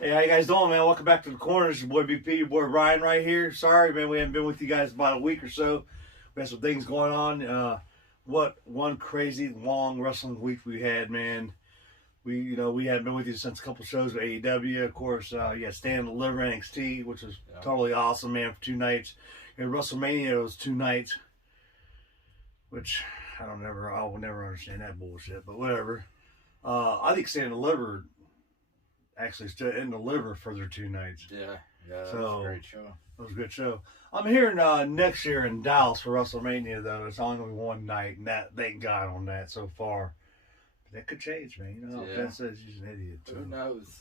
Hey, how you guys doing, man? Welcome back to the corner. It's your boy BP, your boy Ryan right here. Sorry, man, we haven't been with you guys about a week or so. We had some things going on. What one crazy long wrestling week we had, man. We hadn't been with you since a couple shows with AEW. Of course, you had Stand and Deliver NXT, which was totally awesome, man, for 2 nights. And WrestleMania was 2 nights, which I will never understand that bullshit, but whatever. I think Stand and Deliver actually stood in the liver for their 2 nights. Yeah, that was a great show. It was a good show. I'm hearing next year in Dallas for WrestleMania, though. It's only going to be one night, and that thank God on that so far. But that could change, man. You know, Vince says he's an idiot. So. Who knows?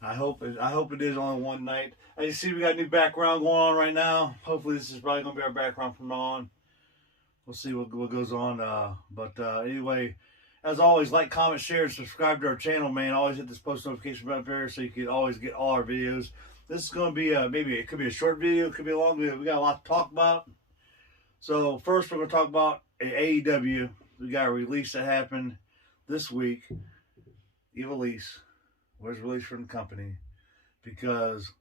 I hope it is only one night. As you see, we got a new background going on right now. Hopefully, this is probably going to be our background from now on. We'll see what goes on. But anyway, as always, like, comment, share, and subscribe to our channel, man. Always hit this post notification button there so you can always get all our videos. This is going to be maybe it could be a short video, it could be a long video. We got a lot to talk about. So first, we're going to talk about AEW. We got a release that happened this week. Ivelisse was released from the company because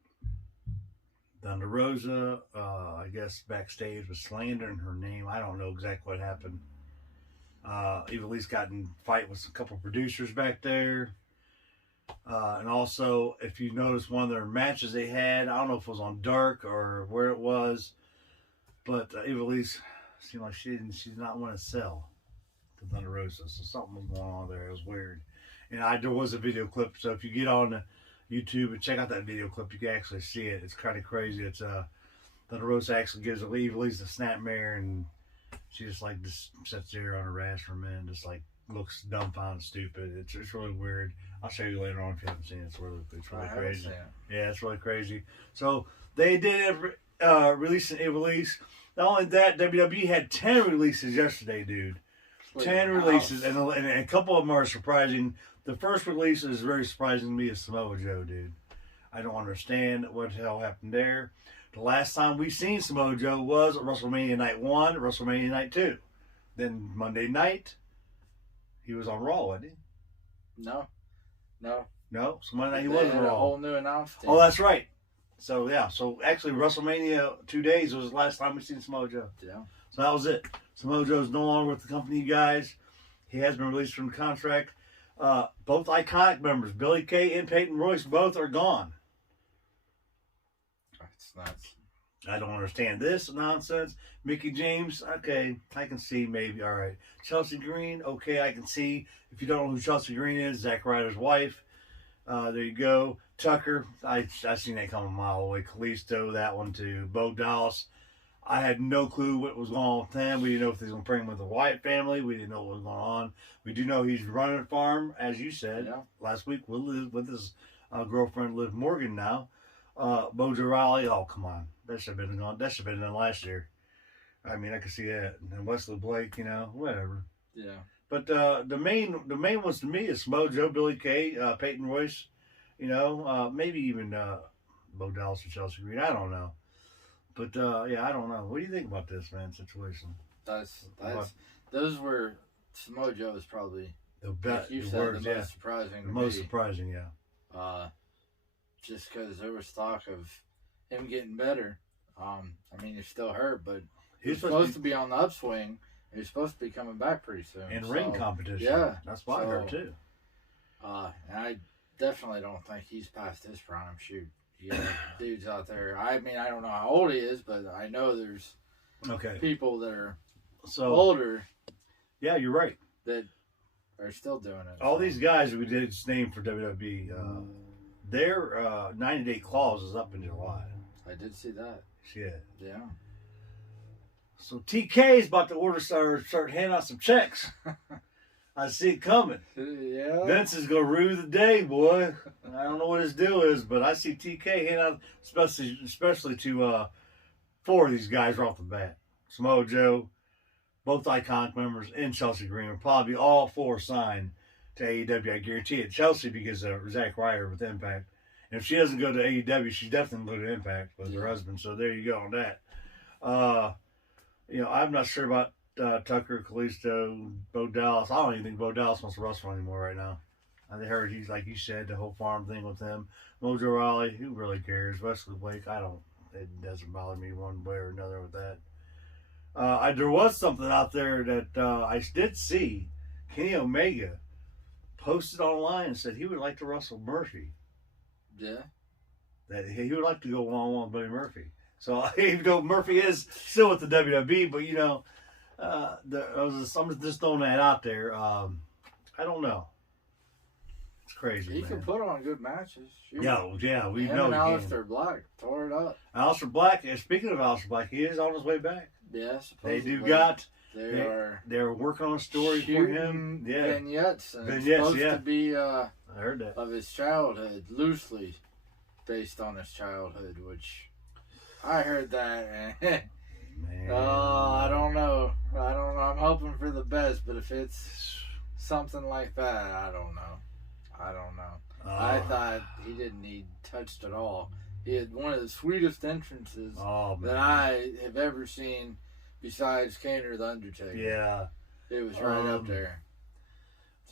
Thunder Rosa, I guess backstage was slandering her name. I don't know exactly what happened. Ivelisse got in a fight with a couple of producers back there. And also, if you notice one of their matches they had, I don't know if it was on Dark or where it was, but Ivelisse seemed like she did not want to sell to Thunder Rosa. So something was going on there. It was weird. And there was a video clip. So if you get on YouTube and check out that video clip, you can actually see it. It's kind of crazy. It's Thunder Rosa actually gives Ivelisse the snapmare, and she just sits there on her ass for a minute, just like looks dumbfounded, stupid. It's really weird. I'll show you later on if you haven't seen it. It's really crazy. Yeah, it's really crazy. So they did release an Ivelisse. Not only that, WWE had 10 releases yesterday, dude. 10 releases, and a couple of them are surprising. The first release is very surprising to me is Samoa Joe, dude. I don't understand what the hell happened there. The last time we seen Samoa Joe was at WrestleMania Night 1, WrestleMania Night 2. Then Monday night, he was on Raw, wasn't he? No. So Monday night he wasn't on Raw. A whole new announcement. Oh, that's right. So, yeah. So, actually, WrestleMania 2 days was the last time we seen Samoa Joe. Yeah. So, that was it. Samoa Joe's no longer with the company, you guys. He has been released from the contract. Both Iconic members, Billy Kay and Peyton Royce, both are gone. That's nuts. I don't understand this nonsense. Mickey James, okay, I can see maybe, all right. Chelsea Green, okay, I can see. If you don't know who Chelsea Green is, Zack Ryder's wife. There you go. Tucker, I seen that come a mile away. Kalisto, that one too. Bo Dallas, I had no clue what was going on with him. We didn't know if he was going to bring him with the Wyatt family. We didn't know what was going on. We do know he's running a farm, as you said last week with his girlfriend Liv Morgan now. Mojo Rawley, oh come on, that should have been gone. That should have been done last year. I mean, I could see that. And Wesley Blake, whatever. Yeah. But the main ones to me is Mojo, Billy Kay, Peyton Royce. Maybe even Bo Dallas or Chelsea Green. I don't know. But I don't know. What do you think about this, man? Situation. Those were Samoa Joe is probably the best. Like the most surprising. The most surprising, yeah. Just because there was talk of him getting better. I mean, he's still hurt, but he's supposed to be on the upswing. He's supposed to be coming back pretty soon. In ring competition. Yeah. That's what I heard, too. And I definitely don't think he's past his prime. Shoot. Dudes out there. I mean, I don't know how old he is, but I know there's people that are older. Yeah, you're right. That are still doing it. All these guys we did name for WWE, their 90-day clause is up in July. I did see that. Shit. Yeah. So TK is about to start handing out some checks. I see it coming. Yeah. Vince is going to rue the day, boy. I don't know what his deal is, but I see TK handing out, especially to 4 of these guys right off the bat. Samoa Joe, both Iconic members, and Chelsea Green will probably be all 4 signed to AEW. I guarantee it. Chelsea because of Zack Ryder with Impact. And if she doesn't go to AEW, she's definitely going to go to Impact with her husband. So there you go on that. I'm not sure about Tucker, Kalisto, Bo Dallas. I don't even think Bo Dallas wants to wrestle anymore right now. I heard he's, like you said, the whole farm thing with him. Mojo Rawley, who really cares? Wesley Blake, I don't. It doesn't bother me one way or another with that. There was something out there that I did see. Kenny Omega posted online and said he would like to wrestle Murphy. Yeah. That he would like to go one-on-one with Buddy Murphy. So even though Murphy is still with the WWE, but I'm just throwing that out there. I don't know. It's crazy. He can put on good matches. Shoot. Yeah, we know. And Aleister Black tore it up. Aleister Black. Speaking of Aleister Black, he is on his way back. Yes, yeah, they're working on a story for him. Yeah, vignettes. And it's supposed to be I heard that of his childhood, loosely based on his childhood, which I heard that. And I don't know. I'm hoping for the best, but if it's something like that, I don't know. I thought he didn't need touched at all. He had one of the sweetest entrances that I have ever seen, besides Kane or the Undertaker. Yeah, it was right up there.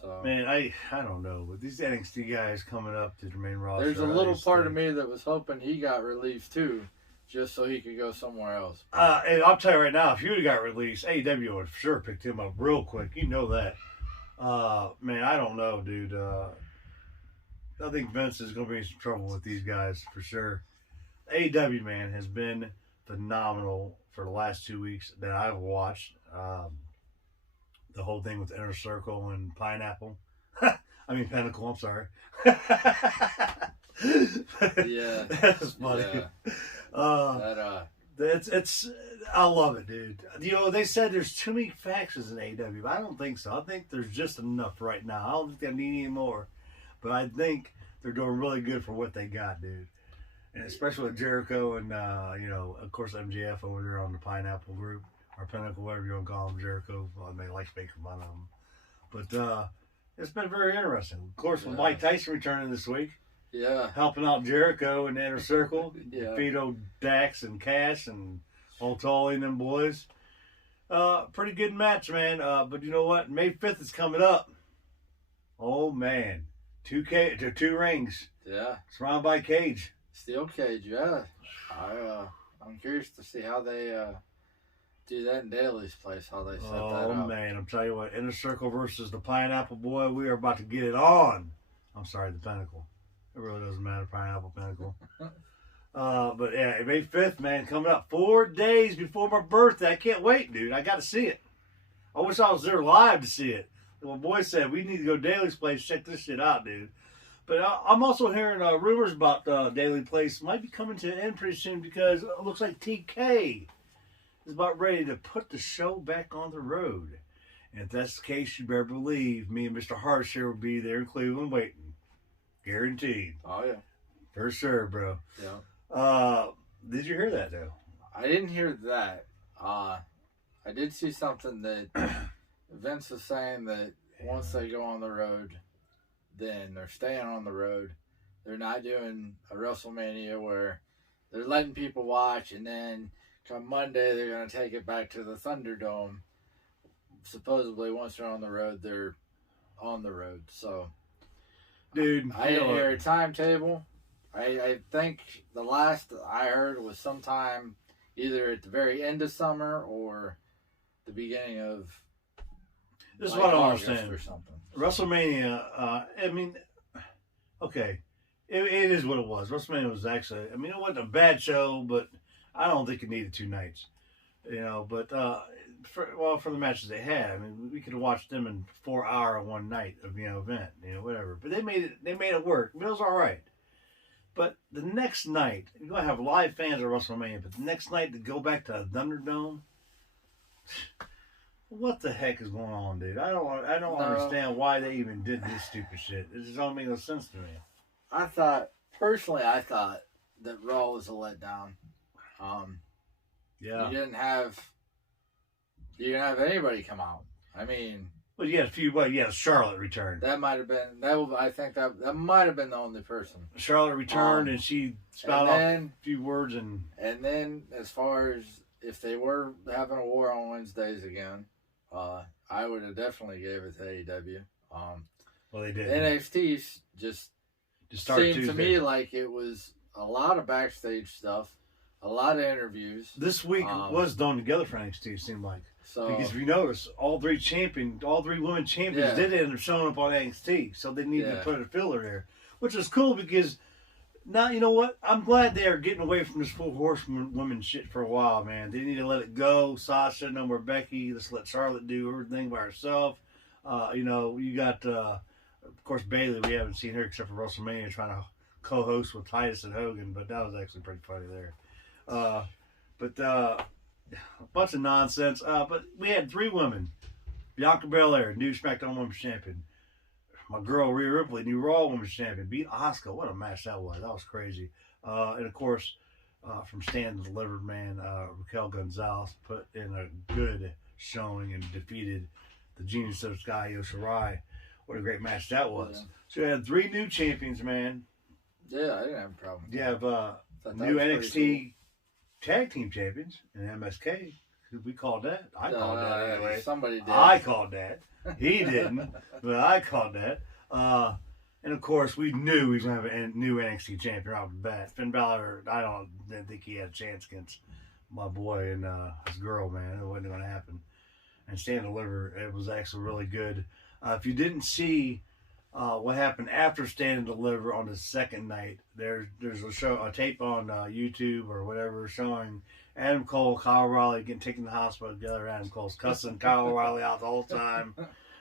So man, I don't know, but these NXT guys coming up to the main roster. There's a little part of me that was hoping he got released too, just so he could go somewhere else. And I'll tell you right now, if he would have got released, AEW would have sure picked him up real quick. You know that. Man, I don't know, dude. I think Vince is going to be in some trouble with these guys for sure. AEW, man, has been phenomenal for the last 2 weeks that I've watched. The whole thing with Inner Circle and Pineapple. Pinnacle, I'm sorry. Yeah. That's funny. Yeah. It's I love it, dude. They said there's too many factions in AEW, but I don't think so. I think there's just enough right now. I don't think they need any more. But I think they're doing really good for what they got, dude. And especially with Jericho and, of course, MJF over there on the Pineapple group, or Pinnacle, whatever you want to call them, Jericho. Well, I like making fun of them. But it's been very interesting. Of course, with Mike Tyson returning this week. Yeah. Helping out Jericho in the Inner Circle. Yeah. Vito, Dax, and Cash, and Old Tully and them boys. Pretty good match, man. But you know what? May 5th is coming up. Oh, man. 2 rings. Yeah. Surrounded by cage. Steel cage, yeah. I'm curious to see how they do that in Daly's place, how they set that up. Oh, man. I'm telling you what. Inner Circle versus the Pineapple Boy. We are about to get it on. I'm sorry, the Pinnacle. It really doesn't matter, Pineapple, Pinnacle. But yeah, May 5th, man, coming up 4 days before my birthday. I can't wait, dude. I got to see it. I wish I was there live to see it. My boy said, we need to go to Daly's place, check this shit out, dude. But I'm also hearing rumors about Daly Place might be coming to an end pretty soon because it looks like TK is about ready to put the show back on the road. And if that's the case, you better believe me and Mr. Harsh here will be there in Cleveland waiting. Guaranteed. Oh, yeah. For sure, bro. Yeah. Did you hear that, though? I didn't hear that. I did see something that Vince was saying that once they go on the road, then they're staying on the road. They're not doing a WrestleMania where they're letting people watch, and then come Monday they're going to take it back to the Thunderdome. Supposedly, once they're on the road, they're on the road. So, dude, I didn't hear a timetable. I think the last I heard was sometime either at the very end of summer or the beginning of this is what I don't understand. Or something. WrestleMania, okay, it is what it was. WrestleMania was actually, it wasn't a bad show, but I don't think it needed 2 nights. But for the matches they had, we could have watched them in 4 hour one night of event, whatever. But they made it work. It was all right. But the next night, you're gonna have live fans at WrestleMania. But the next night to go back to the Thunderdome. What the heck is going on, dude? I don't understand why they even did this stupid shit. It just don't make no sense to me. I thought that Raw was a letdown. Yeah. You didn't have anybody come out. Well, you had a few. Well, yeah, Charlotte returned. That might have been. I think that might have been the only person. Charlotte returned, and she spouted off a few words, and then as far as if they were having a war on Wednesdays again, I would have definitely gave it to AEW. Well, they did. NXT just seemed to me like it was a lot of backstage stuff, a lot of interviews. This week was done together for NXT, it seemed like. So, because if you notice, all three women champions did end up showing up on NXT, so they needed to put a filler there, which is cool because now, you know what? I'm glad they are getting away from this full horsewoman shit for a while, man. They need to let it go. Sasha, no more Becky. Let's let Charlotte do everything by herself. You got, of course, Bayley. We haven't seen her except for WrestleMania trying to co-host with Titus and Hogan, but that was actually pretty funny there. A bunch of nonsense. But we had 3 women. Bianca Belair, new SmackDown Women's Champion. My girl Rhea Ripley, new Raw Women's Champion, beat Asuka. What a match that was. That was crazy. And, of course, from Stand and Delivered, man, Raquel Gonzalez put in a good showing and defeated the Genius of the Sky, Io Shirai. What a great match that was. Yeah. So you had 3 new champions, man. Yeah, I didn't have a problem. You have new NXT tag team champions in MSK. We called that. I called that anyway. Somebody did. I called that. He didn't, but I called that. And of course, we knew he was going to have a new NXT champion off the bat. Finn Balor, didn't think he had a chance against my boy and his girl, man. It wasn't going to happen. And Stand and Deliver, it was actually really good. If you didn't see what happened after Stand and Deliver on the second night, there's a tape on YouTube or whatever showing Adam Cole, Kyle O'Reilly getting taken to the hospital together. Adam Cole's cussing Kyle O'Reilly out the whole time.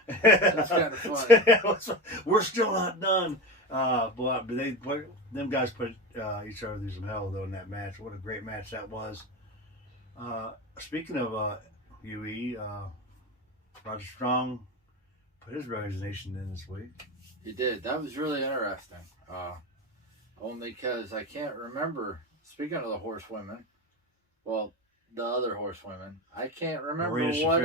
That's kind of funny. We're still not done. But them guys put each other through some hell though in that match. What a great match that was. Speaking of UE, Roger Strong put his resignation in this week. He did. That was really interesting. Only because I can't remember. Speaking of the horsewomen, well, the other horsewomen, I can't remember what.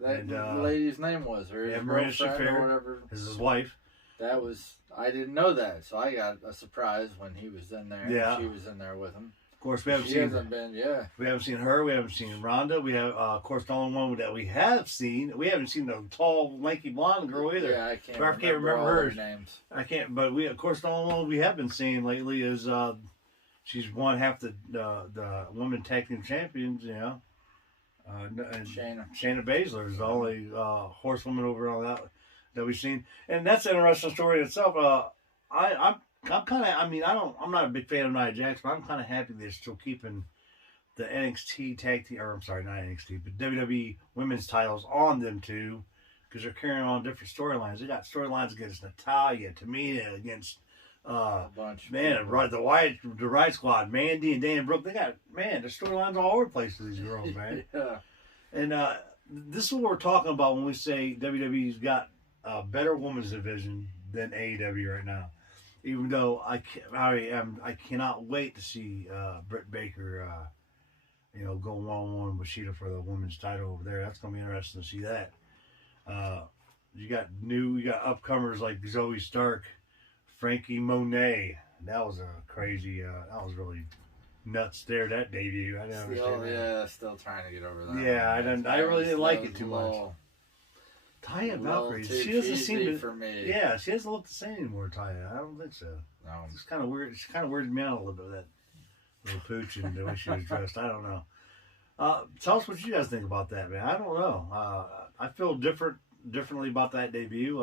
That lady's name was, or his girlfriend or whatever. His wife. That was. I didn't know that, so I got a surprise when he was in there. Yeah, and she was in there with him. Of course, we haven't seen her. We haven't seen Ronda. We have, of course, the only one that we have seen. We haven't seen the tall, lanky blonde girl either. Yeah, I can't remember her names. I can't. But we, of course, the only one we have been seeing lately is she's won half the women tag team champions. You know, Shayna Baszler is the only horsewoman over all that we've seen, and that's an interesting story in itself. I'm kind of, I'm not a big fan of Nia Jax, but I'm kind of happy they're still keeping the NXT tag team, or I'm sorry, not NXT, but WWE women's titles on them too, because they're carrying on different storylines. They got storylines against Natalya, Tamina, against a bunch. Man, the Riot Squad, Mandy and Dana Brooke. They got, man, the storylines all over the place for these girls, man. Yeah. And this is what we're talking about when we say WWE's got a better women's division than AEW right now. Even though I cannot wait to see Britt Baker, go 1-on-1 with Sheeta for the women's title over there. That's gonna be interesting to see that. You got upcomers like Zoe Stark, Frankie Monet. That was a crazy. That was really nuts there. That debut. I didn't understand that. Yeah, still trying to get over that. Yeah, I really didn't like it too much. Taya Valkyrie, she doesn't seem to. For me. Yeah, she doesn't look the same anymore. Taya, I don't think so. No, it's kind of weird. She kind of weirded me out a little bit. That little pooch and the way she was dressed. I don't know. Tell us what you guys think about that, man. I don't know. I feel differently about that debut.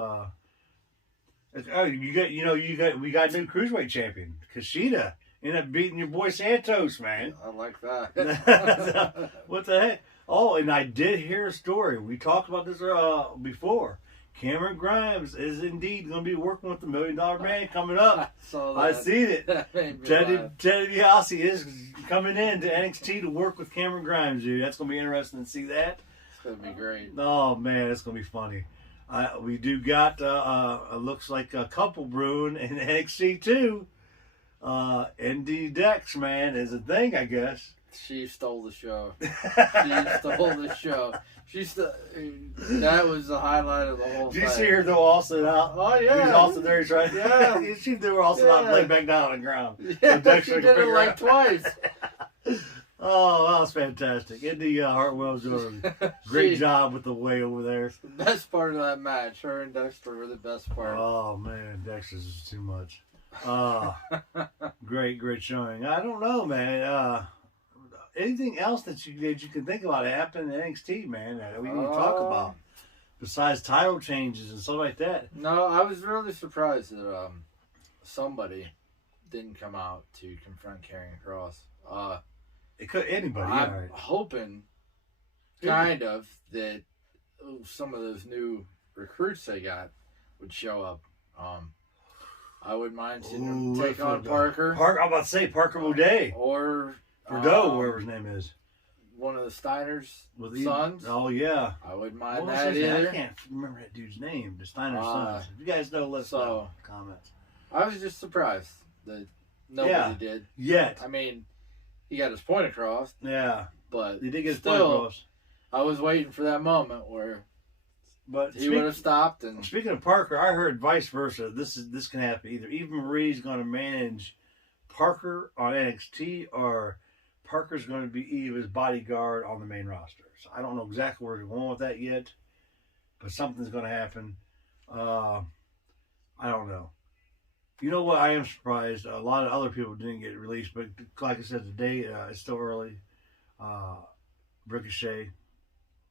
We got a new cruiserweight champion, Kushida. Ended up beating your boy Santos, man. I like that. What the heck? Oh, and I did hear a story. We talked about this before. Cameron Grimes is indeed going to be working with the $1 Million Man coming up. I seen it. Ted DiBiase is coming in to NXT to work with Cameron Grimes, dude. That's going to be interesting to see that. It's going to be great. Oh, man, it's going to be funny. We do got, looks like a couple brewing in NXT, too. ND Dex, man, is a thing, I guess. She stole the show. That was the highlight of the whole thing. Did you see her throw Austin out? Oh, yeah. He was Austin there trying. Yeah. She threw Austin out and laid back down on the ground. Yeah, so she did it like twice. Oh, that was fantastic. Indy Hartwell's doing a great job with the way over there. The best part of that match, her and Dexter were the best part. Oh, man, Dexter's is too much. Great showing. I don't know, man. Anything else that you can think about happening in NXT, man, that we need to talk about? Besides title changes and stuff like that. No, I was really surprised that somebody didn't come out to confront Karrion Kross. It could anybody. I'm hoping, kind of, that some of those new recruits they got would show up. I wouldn't mind seeing them take on Parker. I'm about to say Parker Boudet. Or Bordeaux, whatever his name is. One of the Steiner's sons. Oh, yeah. I wouldn't mind that either. I can't remember that dude's name. The Steiner's sons. If you guys know, let us know in the comments. I was just surprised that nobody did. Yet. I mean, he got his point across. Yeah. But he did get his point across. I was waiting for that moment where he would have stopped. And speaking of Parker, I heard vice versa. This can happen. Either Eva Marie's going to manage Parker on NXT or Parker's going to be Eva's bodyguard on the main roster. So I don't know exactly where they're going with that yet, but something's going to happen. I don't know. You know what? I am surprised. A lot of other people didn't get released, but like I said, today it's still early. Ricochet,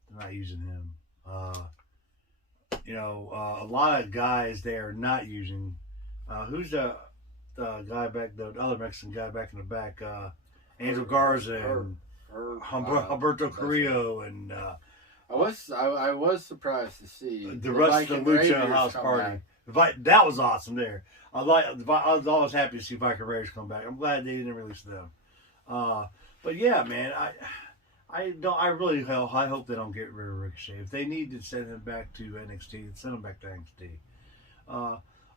they're not using him. A lot of guys they are not using. Who's the guy back, the other Mexican guy back in the back? Angel Garza and Humberto Carrillo and I was surprised to see the rest of the Lucha House Party. That was awesome there. I was always happy to see Viking Raiders come back. I'm glad they didn't release them. But yeah, man, I hope they don't get rid of Ricochet. If they need to send him back to NXT, send him back to NXT.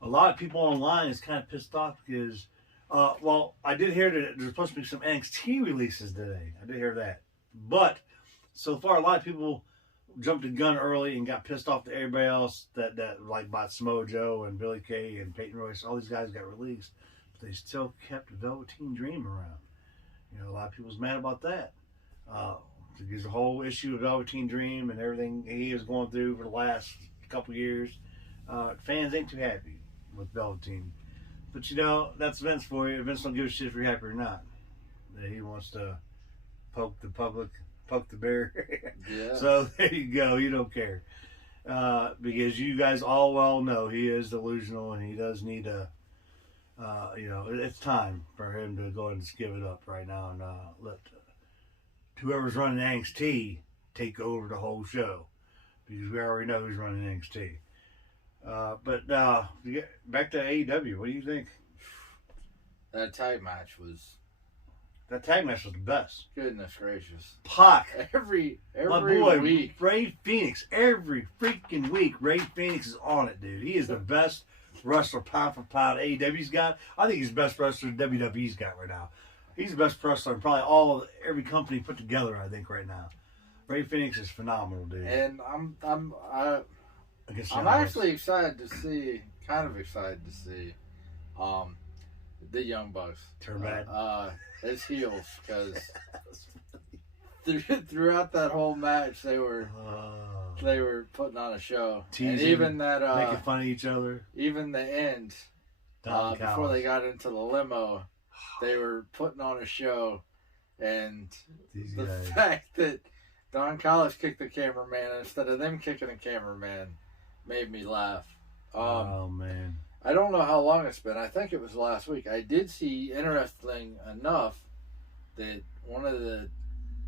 A lot of people online is kind of pissed off because. I did hear that there's supposed to be some NXT releases today. I did hear that. But so far, a lot of people jumped the gun early and got pissed off to everybody else that like bought Samoa Joe and Billy Kay and Peyton Royce. All these guys got released. But they still kept Velveteen Dream around. A lot of people's mad about that. There's a whole issue of Velveteen Dream and everything he was going through for the last couple years. Fans ain't too happy with Velveteen. But that's Vince for you. Vince don't give a shit if you're happy or not. He wants to poke the bear. Yeah. So there you go. You don't care. Because you guys all well know he is delusional and he does need to, it's time for him to go ahead and just give it up right now and let whoever's running NXT take over the whole show. Because we already know who's running NXT. But back to AEW. What do you think? That tag match was the best. Goodness gracious. Pac. Every my boy, week. Ray Phoenix. Every freaking week, Ray Phoenix is on it, dude. He is the best wrestler pound for pound AEW's got. I think he's the best wrestler WWE's got right now. He's the best wrestler in probably every company put together, I think, right now. Ray Phoenix is phenomenal, dude. And I'm actually excited to see, the Young Bucks turn back as heels because throughout that whole match they were putting on a show, teasing, and even that making fun of each other. Even the end, before they got into the limo, they were putting on a show, and fact that Don Callis kicked the cameraman instead of them kicking the cameraman made me laugh. Oh, man. I don't know how long it's been. I think it was last week. I did see, interesting enough, that one of the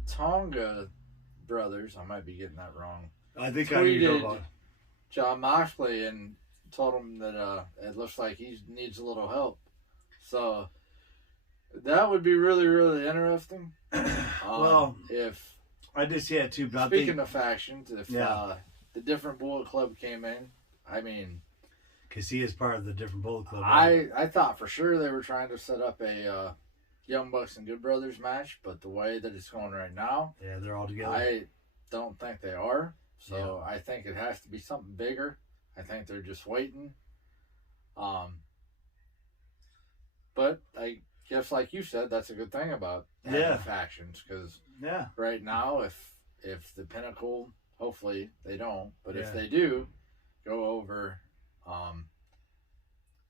Tonga brothers, I might be getting that wrong, I think tweeted Jon Moxley and told him that it looks like he needs a little help. So that would be really, really interesting. If I did see that too. But speaking of factions, if the different Bullet Club came in, I mean, because he is part of the different Bullet Club. Right? I thought for sure they were trying to set up a Young Bucks and Good Brothers match, but the way that it's going right now, they're all together. I don't think they are. So I think it has to be something bigger. I think they're just waiting. But I just like you said, that's a good thing about having factions, because right now, if the Pinnacle, hopefully they don't, but if they do go over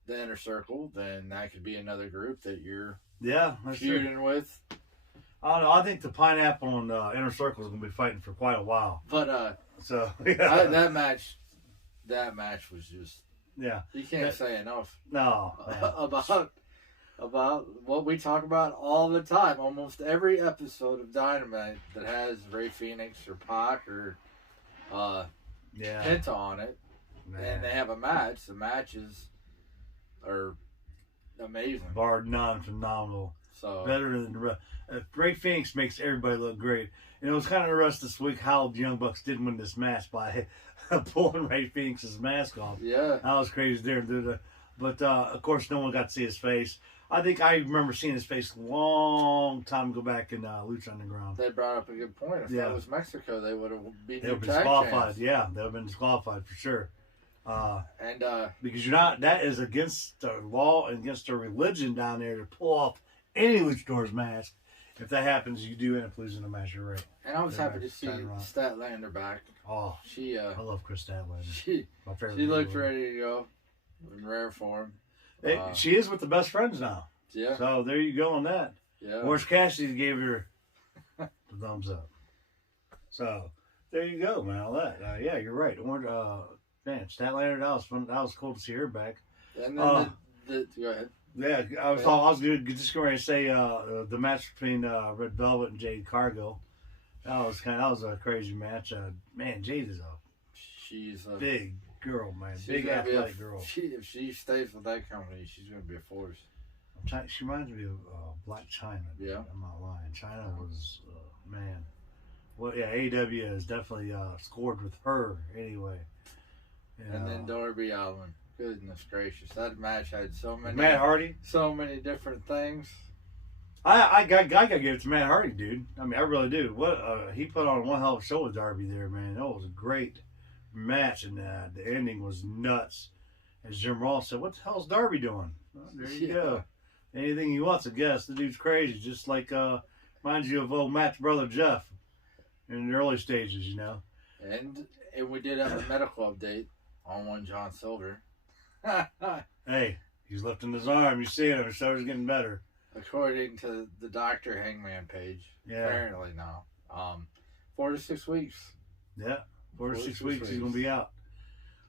the Inner Circle, then that could be another group that you're feuding with. I don't know. I think the Pineapple and Inner Circle is going to be fighting for quite a while. But that match was just you can't say enough. No, about what we talk about all the time. Almost every episode of Dynamite that has Rey Fenix or Pac or Penta on it, and they have a match. The matches are amazing, bar none, phenomenal. So better than the rest. Rey Fenix makes everybody look great. And it was kind of interesting this week how the Young Bucks did win this match by pulling Rey Fenix's mask off. Yeah, that was crazy there. But of course, no one got to see his face. I think I remember seeing his face a long time ago back in Lucha Underground. They brought up a good point. If that was Mexico, they would have beat They would have been disqualified. Yeah, they would have been disqualified for sure. Because you're not. That is against the law and against the religion down there to pull off any luchador's mask. If that happens, you do end up losing the match. You're right. And I was happy to see Statlander back. Oh, I love Chris Statlander. My favorite. She looked ready to go in rare form. She is with the Best Friends now. Yeah. So there you go on that. Yeah. Orange Cassidy gave her the thumbs up. So there you go, man. All that. Yeah, you're right. Man, Statlander, that was fun. That was cool to see her back. And then go ahead. Yeah, I was just going to say the match between Red Velvet and Jade Cargill. That was a crazy match. Man, Jade is she's a big girl, man. Big athletic girl. If she stays with that company, she's going to be a force. She reminds me of Black China. Yeah, I'm not lying. China was man. Well, yeah, AEW has definitely scored with her anyway. And then Darby Allin. Goodness gracious, that match had so many. Matt Hardy. So many different things. I gotta give it to Matt Hardy, dude. I mean, I really do. What he put on one hell of a show with Darby there, man. That was a great match, and the ending was nuts. As Jim Ross said, "What the hell's Darby doing?" Well, there you go. Anything he wants, I guess. The dude's crazy, just like reminds you of old Matt's brother Jeff in the early stages, you know. And we did have a medical update on one John Silver. Hey, he's lifting his arm. You see him. His shoulder's getting better. According to the Dr. Hangman page, apparently now. 4 to 6 weeks. Yeah, 4 to 6 weeks he's going to be out.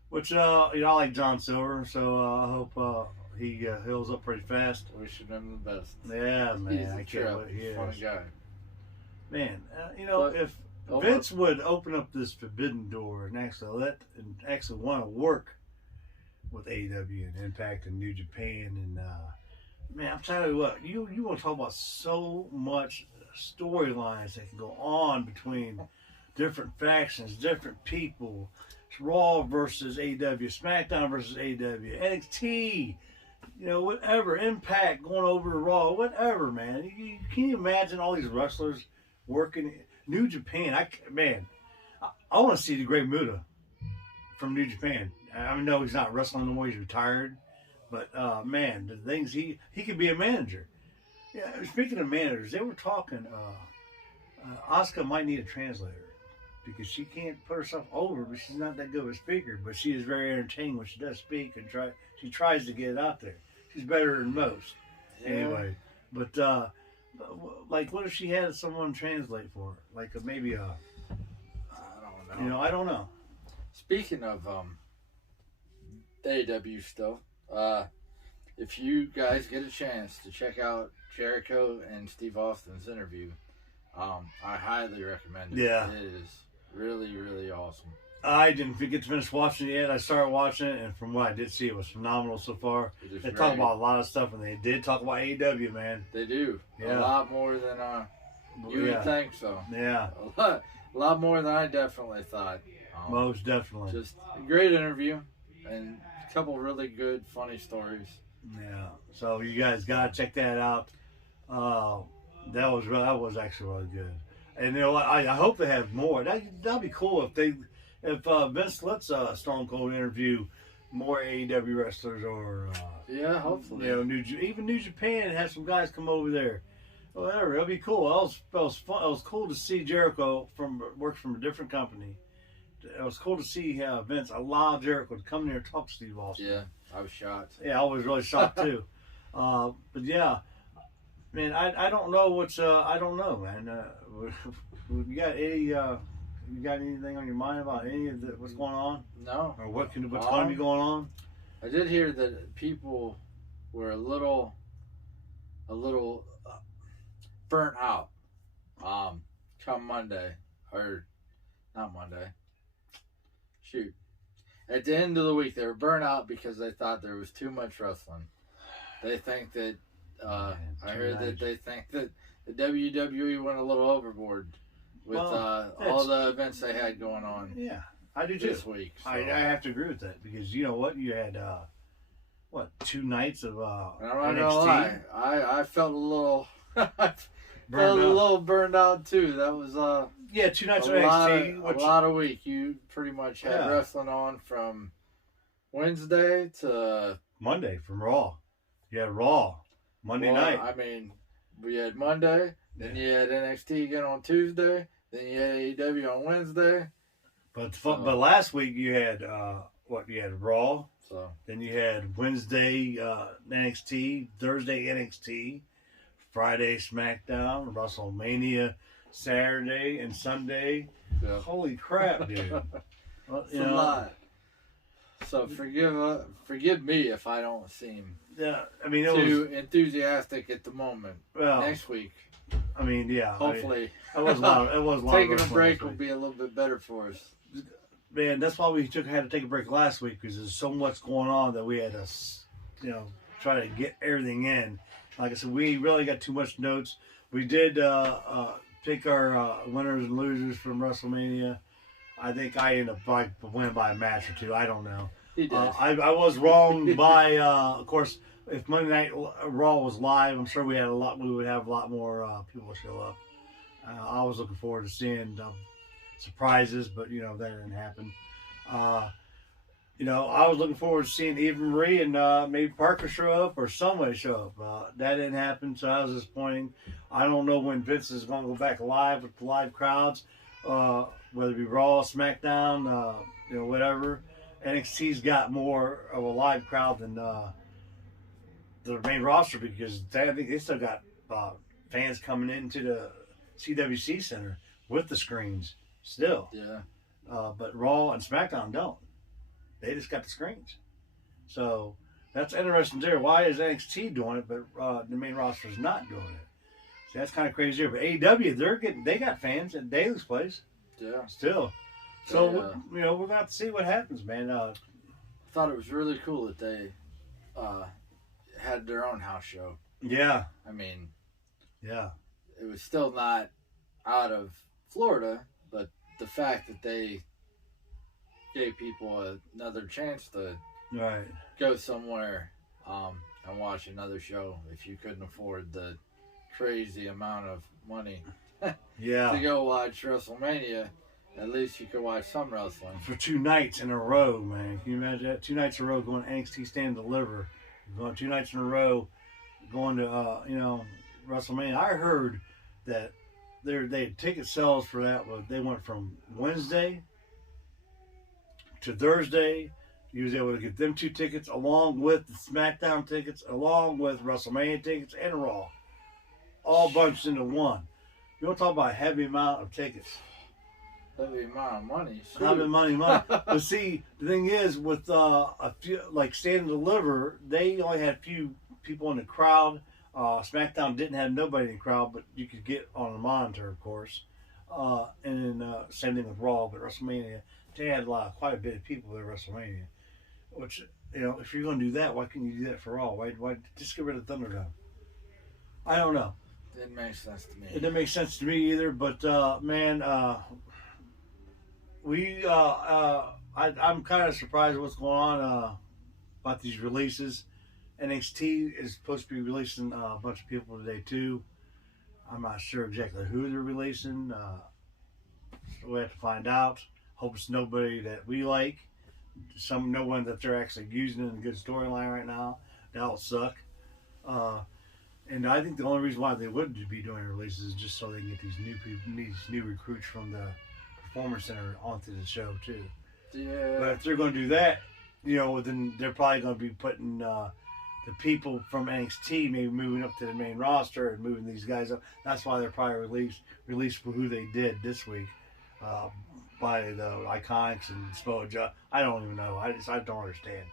Which, I like John Silver, so I hope he heals up pretty fast. Wishing him the best. Yeah, man. He's a trip. Funny guy. Man, if Vince would open up this forbidden door and actually want to work with AEW and Impact and New Japan and man, I'm telling you what, you want to talk about so much storylines that can go on between different factions, different people. It's Raw versus AEW, SmackDown versus AEW, NXT, whatever, Impact going over to Raw, whatever, man. Can you imagine all these wrestlers working New Japan? I want to see the Great Muta from New Japan. I know he's not wrestling no more, he's retired. But, man, the things he could be a manager. Yeah, speaking of managers, they were talking, Asuka might need a translator because she can't put herself over, but she's not that good of a speaker. But she is very entertaining when she does speak and she tries to get it out there. She's better than most. Yeah. Anyway, but, what if she had someone translate for her? Like maybe a... I don't know. I don't know. Speaking of AEW stuff, if you guys get a chance to check out Jericho and Steve Austin's interview, I highly recommend it. Yeah. It is really, really awesome. I didn't get to finish watching it yet. I started watching it, and from what I did see, it was phenomenal so far. They talk about a lot of stuff, and they did talk about AEW, man. They do. Yeah. A lot more than you would think so. Yeah. A lot more than I definitely thought. Most definitely. Just a great interview, and a couple really good, funny stories. Yeah. So you guys got to check that out. That was actually really good. And I hope they have more. That'd be cool if Vince lets Stone Cold interview more AEW wrestlers or yeah, hopefully. You know, even New Japan has some guys come over there. Whatever, it'll be cool. It was fun. It was cool to see Jericho works from a different company. It was cool to see Vince allow Jericho to come in there and talk to Steve Austin. Yeah, I was shocked. Yeah, I was really shocked too. But yeah, man, I don't know what's I don't know, man. You got anything on your mind about any of what's going on? No. Or what's going to be going on? I did hear that people were a little burnt out. Come Monday, or not Monday. Shoot. At the end of the week, they were burnt out because they thought there was too much wrestling. They think that, I heard that they think that the WWE went a little overboard with all the events they had going on. Yeah, I do this too. Week. So. I have to agree with that because you know what? You had, 2 nights of I'm not going to lie. I felt a little... burned out too. That was 2 nights of NXT. A lot of week. You pretty much had wrestling on from Wednesday to Monday from Raw. You had Raw Monday night. I mean, we had Monday, then you had NXT again on Tuesday, then you had AEW on Wednesday. But last week you had you had Raw. So then you had Wednesday NXT, Thursday NXT, Friday SmackDown, WrestleMania Saturday and Sunday. Yeah. Holy crap, dude! It's a lot. So forgive me if I don't seem too enthusiastic at the moment. Well, next week. I mean, yeah. Hopefully, it was a lot. Taking a break will be a little bit better for us. Man, that's why we had to take a break last week because there's so much going on that we had to, try to get everything in. Like I said, we really got too much notes. We did pick our winners and losers from WrestleMania. I think I ended up winning by a match or two. I don't know. He did. I was wrong by, of course, if Monday Night Raw was live, I'm sure we would have a lot more people show up. I was looking forward to seeing surprises, but that didn't happen. I was looking forward to seeing Eva Marie and maybe Parker show up or somebody show up. That didn't happen, so that was disappointing. I don't know when Vince is going to go back live with the live crowds, whether it be Raw, SmackDown, whatever. NXT's got more of a live crowd than the main roster because I think they still got fans coming into the CWC Center with the screens still. Yeah. But Raw and SmackDown don't. They just got the screens. So that's interesting there. Why is NXT doing it, but the main roster is not doing it? See, that's kind of crazy. But AEW, they got fans at Daly's place. Yeah. Still. So, we're going to have to see what happens, man. I thought it was really cool that they had their own house show. Yeah. I mean, yeah. It was still not out of Florida, but the fact that they gave people another chance to go somewhere and watch another show if you couldn't afford the crazy amount of money to go watch WrestleMania. At least you could watch some wrestling. For 2 nights in a row, man. Can you imagine that? 2 nights in a row going to NXT Stand and Deliver. Going 2 nights in a row going to, WrestleMania. I heard that they had ticket sales for that. They went from Wednesday to Thursday. You was able to get them 2 tickets along with the SmackDown tickets, along with WrestleMania tickets and Raw. All bunched into one. You want to talk about a heavy amount of tickets. Heavy amount of money. Heavy money. But see, the thing is, with a few, like Stand and Deliver, they only had a few people in the crowd. SmackDown didn't have nobody in the crowd, but you could get on the monitor, of course. And then same thing with Raw, but WrestleMania, they had quite a bit of people at WrestleMania. Which, if you're going to do that, why couldn't you do that for Raw? Why just get rid of Thunderdome? I don't know. Didn't make sense to me. It didn't make sense to me either, but man, I'm kind of surprised what's going on about these releases. NXT is supposed to be releasing a bunch of people today too. I'm not sure exactly who they're releasing. We have to find out. Hope it's nobody that we like, no one that they're actually using in a good storyline right now. That'll suck. And I think the only reason why they wouldn't be doing releases is just so they can get these new people, these new recruits from the Performance Center onto the show too. Yeah. But if they're going to do that, then they're probably going to be putting the people from NXT maybe moving up to the main roster and moving these guys up. That's why they're probably released for who they did this week by the Iconics and Spoja. I don't even know. I don't understand.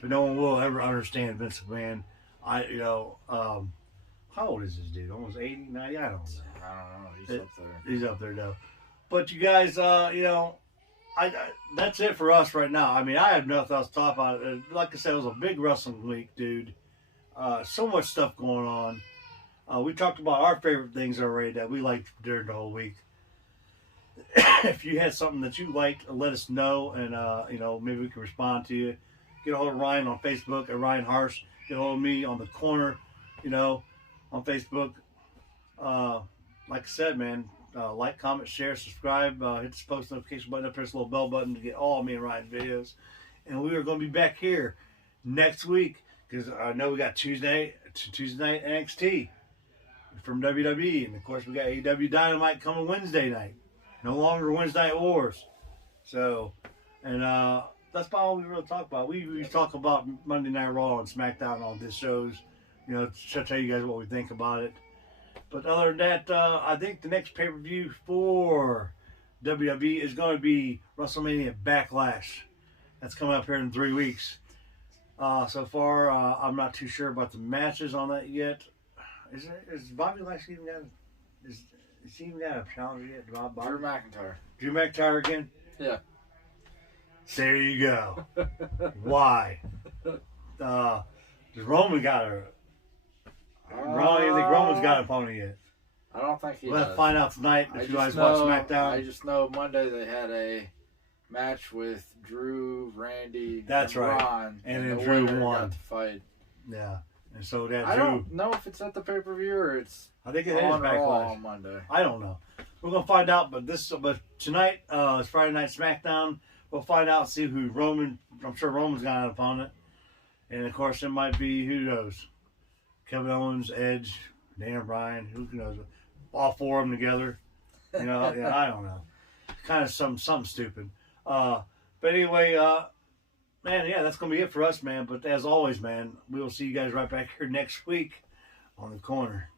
But no one will ever understand Vince McMahon. How old is this dude? Almost 80, 90? I don't know. He's up there. He's up there, though. But you guys, that's it for us right now. I mean, I have nothing else to talk about. Like I said, it was a big wrestling week, dude. So much stuff going on. We talked about our favorite things already that we liked during the whole week. If you had something that you liked, let us know, and maybe we can respond to you. Get a hold of Ryan on Facebook at Ryan Harsh. Get a hold of me on the corner, on Facebook. Like I said, man, like, comment, share, subscribe. Hit the post notification button up there, this little bell button to get all me and Ryan's videos. And we are going to be back here next week because I know we got Tuesday night NXT from WWE, and of course we got AEW Dynamite coming Wednesday night. No longer Wednesday Night Wars. So, and that's about all we really talk about. We talk about Monday Night Raw and SmackDown on this shows, to tell you guys what we think about it. But other than that, I think the next pay-per-view for WWE is going to be WrestleMania Backlash. That's coming up here in 3 weeks. So far, I'm not too sure about the matches on that yet. Is Bobby Lashley even got? Is he even got a challenger yet? Bobby? Drew McIntyre. Drew McIntyre again? Yeah. There you go. Why? Does Roman got a? I don't think Roman's got an opponent yet. I don't think he does. We'll have to find out tonight if you guys watch SmackDown. I just know Monday they had a match with Drew, Randy, That's and right. Ron. And then Drew won. Got the fight. Yeah. And so that I don't know if it's at the pay-per-view or it's I think it is on Backlash on Monday. I don't know. We're gonna find out, but tonight is Friday Night SmackDown. We'll find out, see who Roman. I'm sure Roman's got an opponent, and of course it might be who knows, Kevin Owens, Edge, Daniel Bryan. Who knows? All four of them together. I don't know. Kind of something stupid. But anyway, man, yeah, that's gonna be it for us, man. But as always, man, we will see you guys right back here next week on the corner.